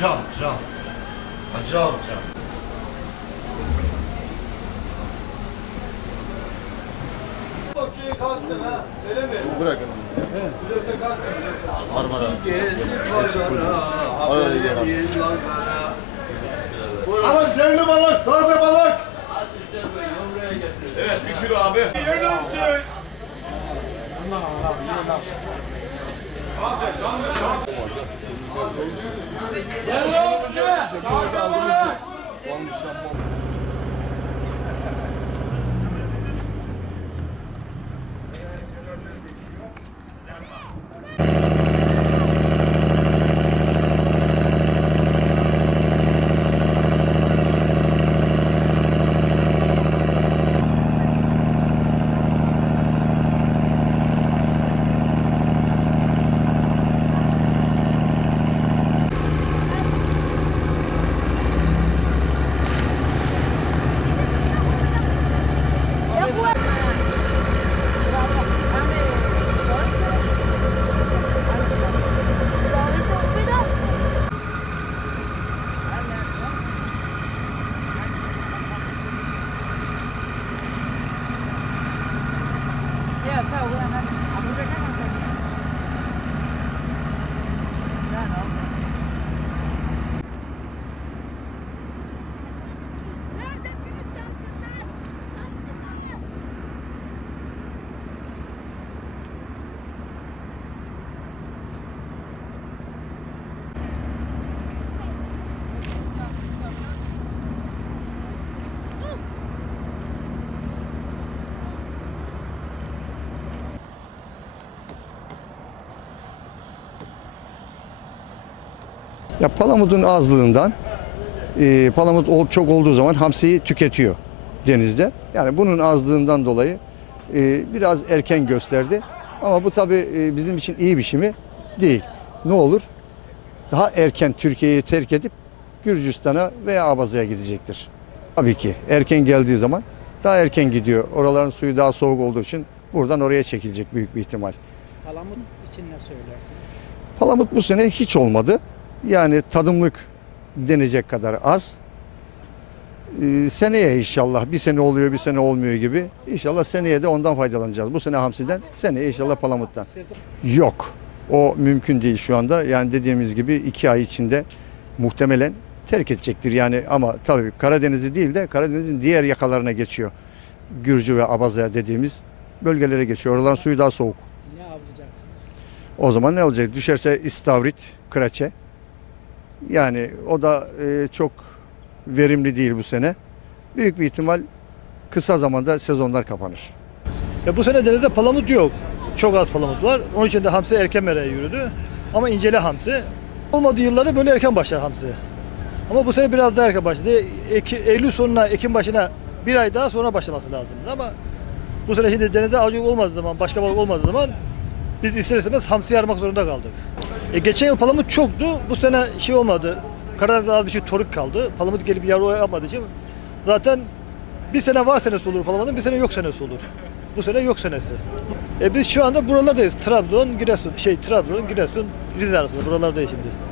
Cam, cam. Ha, cam, cam. Bakıyor kalsın ha. Öyle mi? Bırakın. Blöfte kalsın. Marmara. Buyurun. Alın devli balık, taze balık. Evet bir kilo abi. Yerli olsun. Yeah, Ya palamudun azlığından e, palamut çok olduğu zaman hamsiyi tüketiyor denizde. Yani bunun azlığından dolayı e, biraz erken gösterdi. Ama bu tabii e, bizim için iyi bir şey mi? Değil. Ne olur? Daha erken Türkiye'yi terk edip Gürcistan'a veya Abaza'ya gidecektir. Tabii ki erken geldiği zaman daha erken gidiyor. Oraların suyu daha soğuk olduğu için buradan oraya çekilecek büyük bir ihtimal. Palamut için ne söylersiniz? Palamut bu sene hiç olmadı. Yani tadımlık denecek kadar az. Ee, seneye inşallah bir sene oluyor bir sene olmuyor gibi. İnşallah seneye de ondan faydalanacağız. Bu sene hamsiden seneye inşallah palamuttan. Yok o mümkün değil şu anda. Yani dediğimiz gibi iki ay içinde muhtemelen terk edecektir. Yani ama tabii Karadeniz'i değil de Karadeniz'in diğer yakalarına geçiyor. Gürcü ve Abaza dediğimiz bölgelere geçiyor. Oraların suyu daha soğuk. ne avlayacaksınız? O zaman ne olacak? Düşerse istavrit, kraçe. Yani o da e, çok verimli değil bu sene. Büyük bir ihtimal kısa zamanda sezonlar kapanır. Ya bu sene denizde palamut yok. Çok az palamut var. Onun için de hamsi erken meraya yürüdü. Ama incele hamsi. Olmadığı yıllarda böyle erken başlar hamsi. Ama bu sene biraz daha erken başladı. Eki, Eylül sonuna, Ekim başına bir ay daha sonra başlaması lazımdı. Ama bu sene şimdi denizde avcılık olmadığı zaman, başka balık olmadığı zaman biz ister istemez hamsi armak zorunda kaldık. E, geçen yıl palamut çoktu. Bu sene şey olmadı. Karadeniz'de az bir şey toruk kaldı. Palamut gelip yavru yapmadığı için zaten bir sene var senesi olur palamutun, bir sene yok senesi olur. Bu sene yok senesi. E biz şu anda buralardayız. Trabzon, Giresun, şey Trabzon, Giresun, Rize arasında buralardayız şimdi.